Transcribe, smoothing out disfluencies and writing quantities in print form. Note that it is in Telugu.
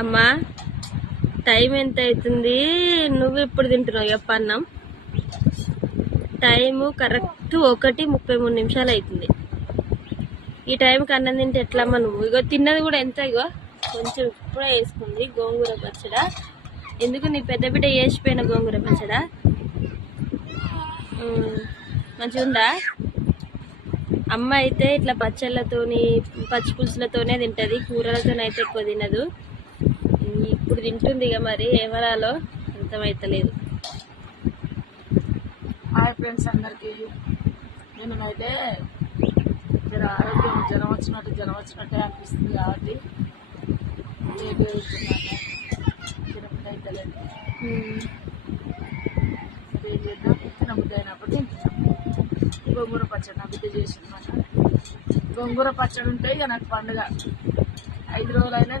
అమ్మా టైం ఎంత అవుతుంది? నువ్వు ఇప్పుడు తింటున్నావు చెప్పన్నం. టైము కరెక్ట్ 1:33 అవుతుంది. ఈ టైంకి అన్నం తింటే ఎట్లమ్మా నువ్వు? ఇగో తిన్నది కూడా ఎంత, ఇగో కొంచెం ఇప్పుడే వేసుకుంది గోంగూర పచ్చడా. ఎందుకు నీ పెద్ద బిడ్డ వేసిపోయిన గోంగూర పచ్చడా? మంచిగా ఉందా? అమ్మ అయితే ఇట్లా పచ్చళ్ళతోని పచ్చి పులుసులతోనే తింటుంది, కూరలతోనైతే ఎక్కువ తినదు. ఇప్పుడు తింటుంది, ఇక మరి ఎవరాలో అర్థమవుతలేదు. హాయ్ ఫ్రెండ్స్ అందరికీ. నేనైతే ఆరోగ్యం జ్వరం వచ్చినట్టే అనిపిస్తుంది కాబట్టి తినబుద్ధి అయితే లేదు. ఏం చేద్దాం, తినబుద్ధి అయినప్పుడు తింటున్నాం. గోంగూర పచ్చడి నా బిడ్డ చేసిందన్నమాట. గోంగూర పచ్చడి ఉంటే ఇక నాకు పండుగ 5 రోజులైనా